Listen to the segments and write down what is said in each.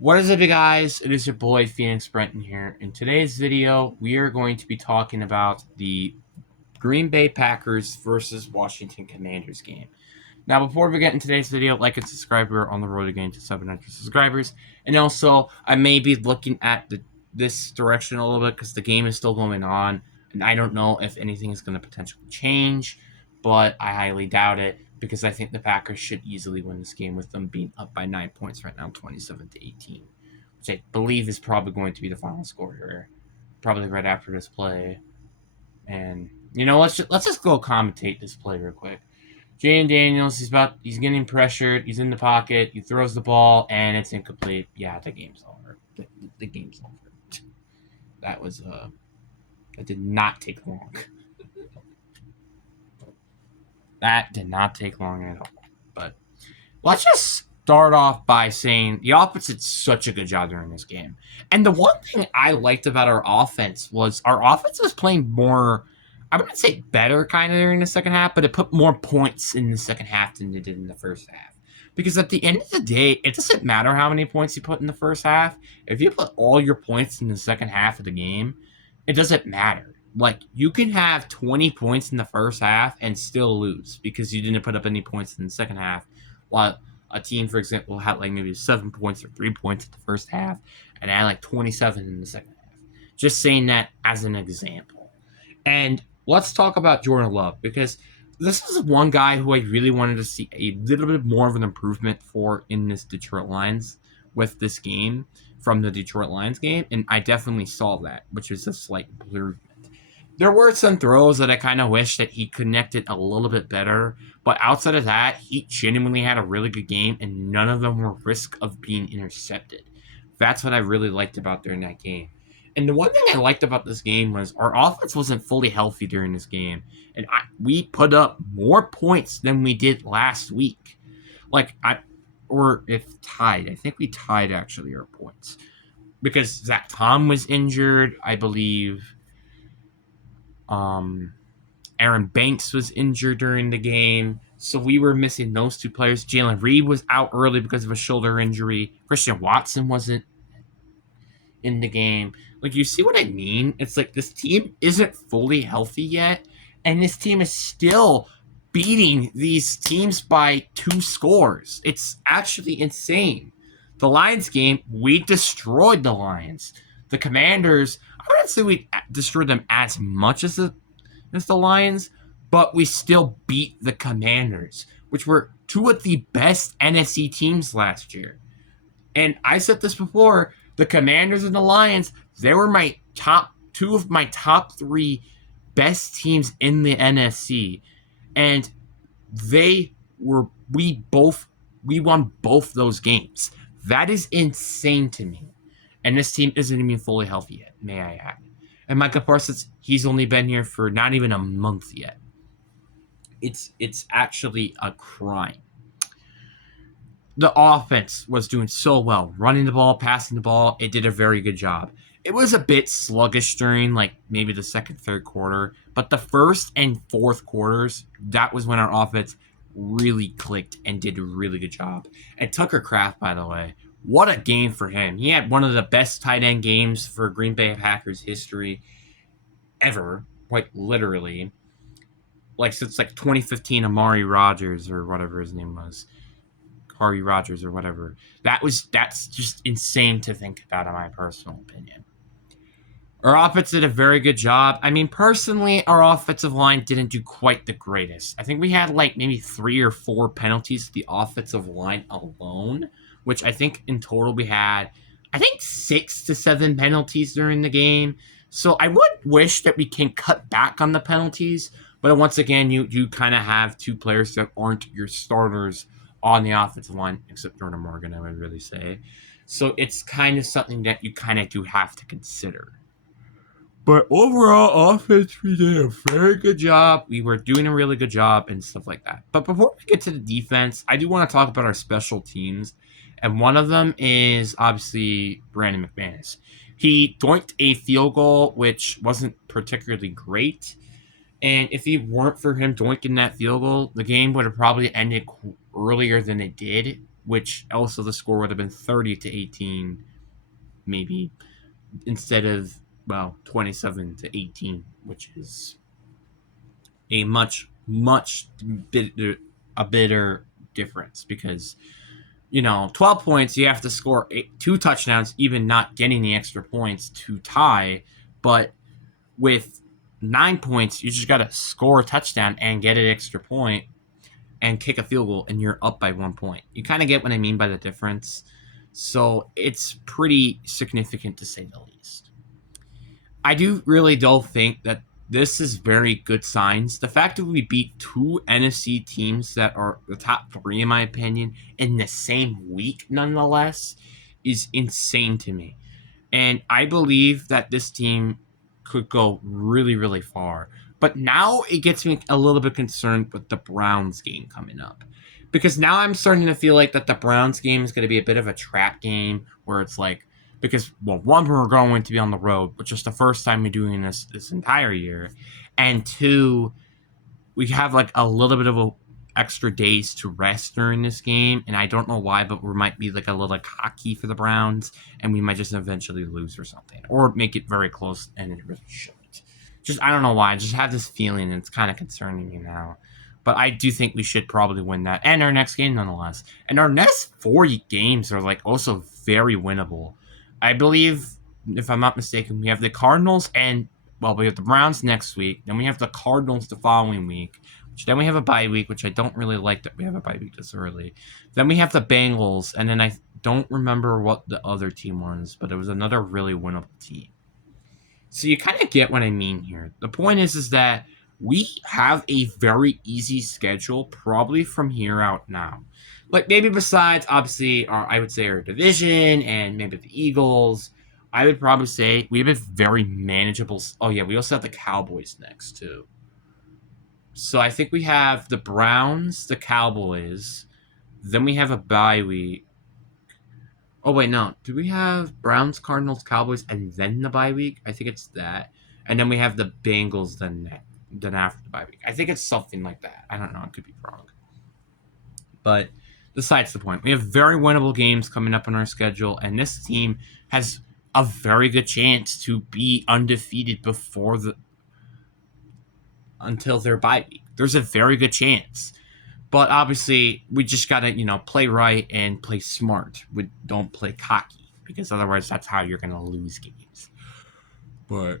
What is up, you guys? It is your boy Phoenix Brenton here. In today's video, we are going to be talking about the Green Bay Packers versus Washington Commanders game. Now, before we get into today's video, like and subscribe. We're on the road again to 700 subscribers. And also, I may be looking at this direction a little bit because the game is still going on, and I don't know if anything is going to potentially change, but I highly doubt it because I think the Packers should easily win this game with them being up by 9 points right now, 27-18, which I believe is probably going to be the final score here, probably right after this play. And let's just go commentate this play real quick. Jayden Daniels, he's getting pressured. He's in the pocket. He throws the ball, and it's incomplete. Yeah, the game's over. The game's over. That did not take long. That did not take long at all. But let's just start off by saying the offense did such a good job during this game. And the one thing I liked about our offense was playing more, I wouldn't say better kind of during the second half, but it put more points in the second half than it did in the first half. Because at the end of the day, it doesn't matter how many points you put in the first half. If you put all your points in the second half of the game, it doesn't matter. Like, you can have 20 points in the first half and still lose because you didn't put up any points in the second half. While a team, for example, had like maybe 7 points or 3 points in the first half and had like 27 in the second half. Just saying that as an example. And let's talk about Jordan Love because this is one guy who I really wanted to see a little bit more of an improvement for in this Detroit Lions with this game from the Detroit Lions game. And I definitely saw that, which was a slight improvement. There were some throws that I kind of wish that he connected a little bit better, but outside of that, he genuinely had a really good game, and none of them were risk of being intercepted. That's what I really liked about during that game. And the one thing I liked about this game was our offense wasn't fully healthy during this game, and we put up more points than we did last week. Or if tied, I think we tied actually our points because Zach Tom was injured, I believe. Aaron Banks was injured during the game, so we were missing those two players. Jalen Reed was out early because of a shoulder injury. Christian Watson wasn't in the game. Like, you see what I mean? It's like this team isn't fully healthy yet, and this team is still beating these teams by 2 scores. It's actually insane. The Lions game, we destroyed the Lions. The Commanders, I wouldn't say we destroyed them as much as the Lions, but we still beat the Commanders, which were 2 of the best NFC teams last year. And I said this before, the Commanders and the Lions, they were my top 2 of my top 3 best teams in the NFC. And we won both those games. That is insane to me. And this team isn't even fully healthy yet, may I add. And Micah Parsons, he's only been here for not even a month yet. It's actually a crime. The offense was doing so well, running the ball, passing the ball. It did a very good job. It was a bit sluggish during like maybe the second, third quarter, but the first and fourth quarters, that was when our offense really clicked and did a really good job. And Tucker Kraft, by the way, what a game for him. He had one of the best tight end games for Green Bay Packers history ever, quite literally. Like since like 2015 Amari Rogers or whatever his name was. Harvey Rogers or whatever. That's just insane to think about, in my personal opinion. Our offense did a very good job. I mean, personally, our offensive line didn't do quite the greatest. I think we had like maybe 3 or 4 penalties to the offensive line alone, which I think in total we had, I think 6 to 7 penalties during the game. So I would wish that we can cut back on the penalties, but once again, you kind of have 2 players that aren't your starters on the offensive line, except Jordan Morgan, I would really say. So it's kind of something that you kind of do have to consider. But overall, offense, we did a very good job. We were doing a really good job and stuff like that. But before we get to the defense, I do want to talk about our special teams. And one of them is obviously Brandon McManus. He doinked a field goal, which wasn't particularly great. And if it weren't for him doinking that field goal, the game would have probably ended earlier than it did. which also the score would have been 30-18, maybe, instead of, well, 27-18, which is a much bitter difference because 12 points, you have to score 2 touchdowns, even not getting the extra points to tie. But with 9 points, you just got to score a touchdown and get an extra point and kick a field goal, and you're up by 1 point. You kind of get what I mean by the difference. So it's pretty significant to say the least. I do really don't think that this is very good signs. The fact that we beat 2 NFC teams that are the top 3, in my opinion, in the same week, nonetheless, is insane to me. And I believe that this team could go really, really far. But now it gets me a little bit concerned with the Browns game coming up. Because now I'm starting to feel like that the Browns game is going to be a bit of a trap game where it's like, because, well, one, we're going to be on the road, which is the first time we're doing this entire year. And 2, we have like a little bit of a extra days to rest during this game, and I don't know why, but we might be like a little cocky for the Browns, and we might just eventually lose or something, or make it very close, and it really shouldn't. Just I don't know why. I just have this feeling, and it's kind of concerning me now. But I do think we should probably win that, and our next game nonetheless. And our next 4 games are like also very winnable. I believe, if I'm not mistaken, we have the Cardinals and we have the Browns next week. Then we have the Cardinals the following week. Then we have a bye week, which I don't really like that we have a bye week this early. Then we have the Bengals, and then I don't remember what the other team was, but it was another really winnable team. So you kind of get what I mean here. The point is that we have a very easy schedule probably from here out now. Like maybe besides, obviously, I would say our division and maybe the Eagles, I would probably say we have a very manageable. Oh, yeah, we also have the Cowboys next, too. So I think we have the Browns, the Cowboys, then we have a bye week. Oh, wait, no. Do we have Browns, Cardinals, Cowboys, and then the bye week? I think it's that. And then we have the Bengals then after the bye week. I think it's something like that. I don't know. I could be wrong. But besides the point, we have very winnable games coming up on our schedule, and this team has a very good chance to be undefeated until their bye week. There's a very good chance. But obviously, we just gotta, play right and play smart. We don't play cocky, because otherwise that's how you're gonna lose games. But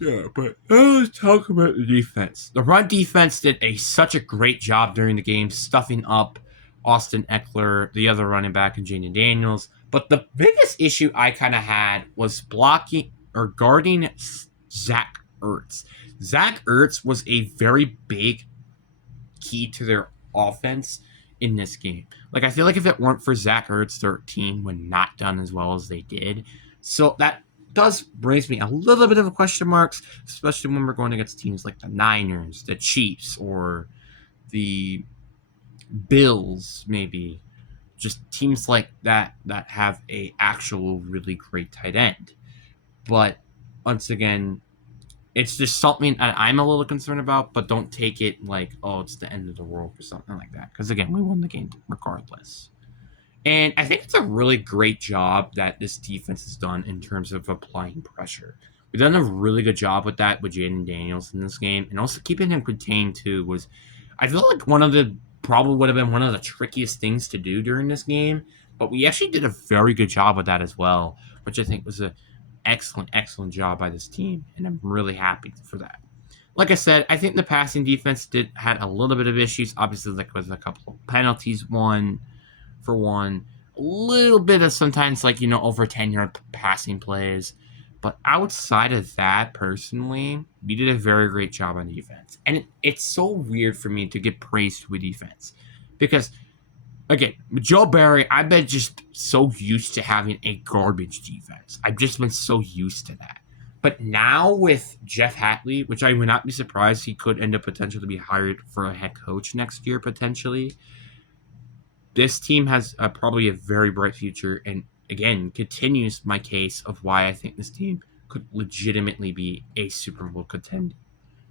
let's talk about the defense. The run defense did such a great job during the game, stuffing up Austin Ekeler, the other running back, and Jaden Daniels. But the biggest issue I kind of had was blocking or guarding Zach Ertz. Zach Ertz was a very big key to their offense in this game. Like, I feel like if it weren't for Zach Ertz, their team would not done as well as they did. So that does raise me a little bit of a question marks, especially when we're going against teams like the Niners, the Chiefs, or the Bills, maybe. Just teams like that have a actual really great tight end. But once again, it's just something I'm a little concerned about, but don't take it like, oh, it's the end of the world or something like that. Because again, we won the game regardless. And I think it's a really great job that this defense has done in terms of applying pressure. We've done a really good job with that with Jaden Daniels in this game. And also keeping him contained, too, was, I feel like probably would have been one of the trickiest things to do during this game. But we actually did a very good job with that as well, which I think was an excellent job by this team. And I'm really happy for that. Like I said, I think the passing defense had a little bit of issues. Obviously, like with a couple of penalties, for one, a little bit of sometimes over 10-yard passing plays. But outside of that, personally, we did a very great job on defense. And it's so weird for me to get praised with defense. Because, again, with Joe Barry, I've been just so used to having a garbage defense. I've just been so used to that. But now with Jeff Hatley, which I would not be surprised he could end up potentially be hired for a head coach next year, potentially, this team has probably a very bright future, and again, continues my case of why I think this team could legitimately be a Super Bowl contending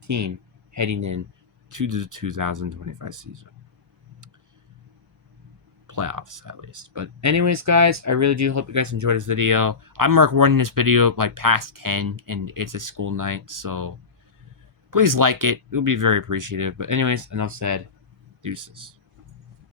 team heading in to the 2025 season. playoffs at least. But anyways, guys, I really do hope you guys enjoyed this video. I'm recording this video like past 10, and it's a school night, so please like it. It would be very appreciative. But anyways, enough said. Deuces.